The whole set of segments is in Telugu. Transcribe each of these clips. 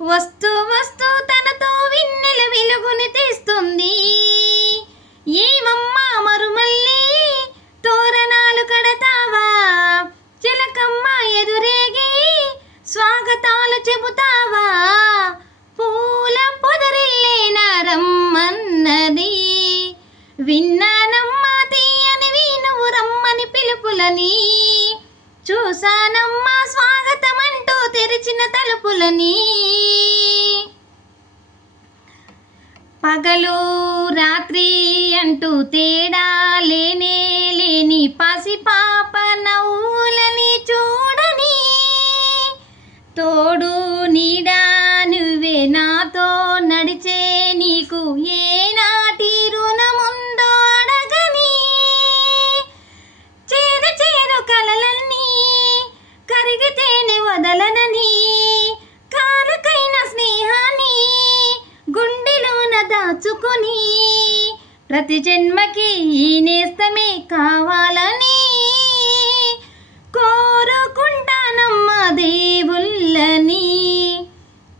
వస్తూ వస్తూ తనతో వెన్నెల వెలుగుని తెస్తుంది. ఏమమ్మా మరుమల్లి తోరణాలు కడతావా, చిలకమ్మ ఎదురేగి స్వాగతాలు చెబుతావా, పూల పొదరిల్లేనా రమ్మన్నది. విన్నానమ్మా తీయని వీణువు రమ్మని పిలుపులని, చూసానమ్మా స్వాగతమంటూ తెరిచిన తలుపులని. పగలు రాత్రి అంటూ తేడా లేనే లేని పసిపాప నవ్వులని చూడని, తోడు నీడా నువ్వే నాతో నడిచే నీకు ఏనాటి రుణముందో అడగని. చేదు చేదు కలలన్నీ కరిగితేనే వదలనని, కాలకైన స్నేహాన్ని గుండెలోన దాచుకొని, ప్రతి జన్మకి ఈ నేస్తమే కావాలని కోరుకుంటానమ్మా దేవుళ్ళని.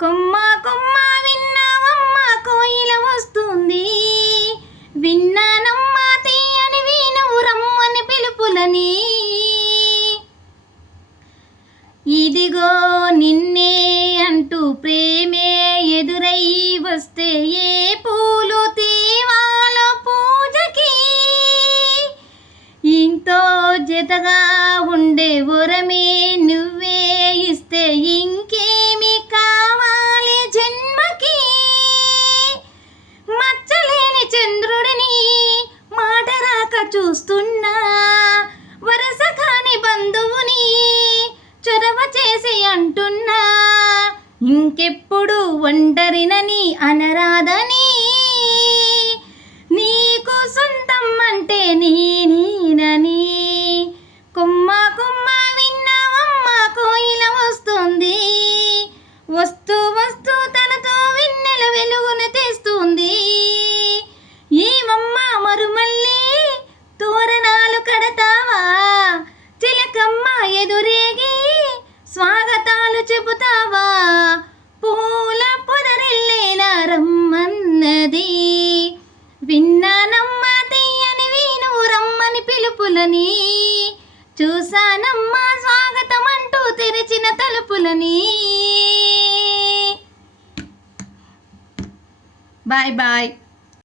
కొమ్మ కొమ్మ విన్నావమ్మా కోయిల వస్తుంది, విన్నానమ్మా తీయని వీణువు రమ్మని పిలుపులని. ఇదిగో నిన్నే అంటూ ప్రేమే ఎదురై వస్తే ఏ పూలు తేవాలో పూజకి, ఇంతో జతగా ఉండే వరమే నువ్వే ఇస్తే ఇంకేమి కావాలి జన్మకి. మచ్చలేని చంద్రుడిని మాట రాక చూస్తున్నా, వరస కాని బంధువుని చొరవ చేసి అంటున్నా, ఇంకెప్పుడు ఒంటరినని అనరాదని. నీకు సొంతం అంటే నేనేనని. కొమ్మ కొమ్మ విన్నావమ్మా కోయిల వస్తుంది, వస్తూ వస్తూ తనతో వెన్నెల వెలుగును తెస్తుంది. ఏమమ్మా మరుమల్లి తోరణాలు కడతావా, చిలకమ్మ ఎదురేగి స్వాగతాలు చెబుతావా, పూల పొదరిల్లేనా రమ్మన్నది. విన్నానమ్మా తీయని వీణువు రమ్మని పిలుపులని, చూసానమ్మా స్వాగతమంటూ తెరిచిన తలుపులని. Bye bye.